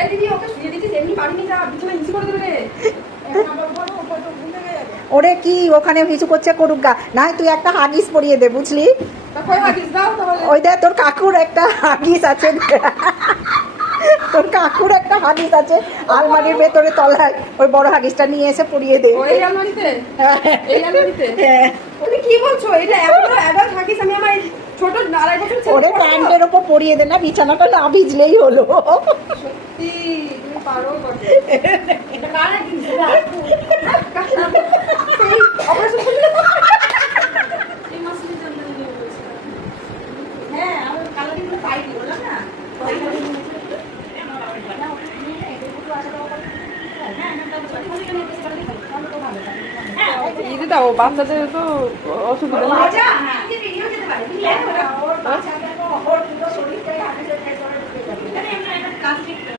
এই দিদি ওকে শুয়ে দিচ্ছিস এমনি পারিনি যা বিছানা ইজি করে দেবে রে। ওরে কি ওখানে কিছু করছে করুক গা, না তুই একটা হাগিস পরিয়ে দে বুঝলি। তারপরে হাগিস দাও তাহলে। ওই দেখ তোর কাকুর একটা হাগিস আছে, তোর কাকুর একটা হাগিস আছে আলমারির ভেতরে তলায়, ওই বড় হাগিসটা নিয়ে এসে পরিয়ে দে। ওই আলমারিতে এই আলমারিতে তুমি কি বলছো? এটা এত অ্যাডাল্ট হাগিস আমি আমার ছোট 2.5 বছর ছেলে ওরে প্যান্টের ওপর পরিয়ে দে না, বিছানাটা না ভিজলেই হলো। সত্যি তুমি পারো বটে। এটা কার হাগিস? অপারেশন করলে এই মাসের জন্য নিয়ে বলছি। হ্যাঁ আমি কালারিং গুলো পাইনি বললাম না। ঈদে দাও বাচ্চাদের তো অসুবিধা।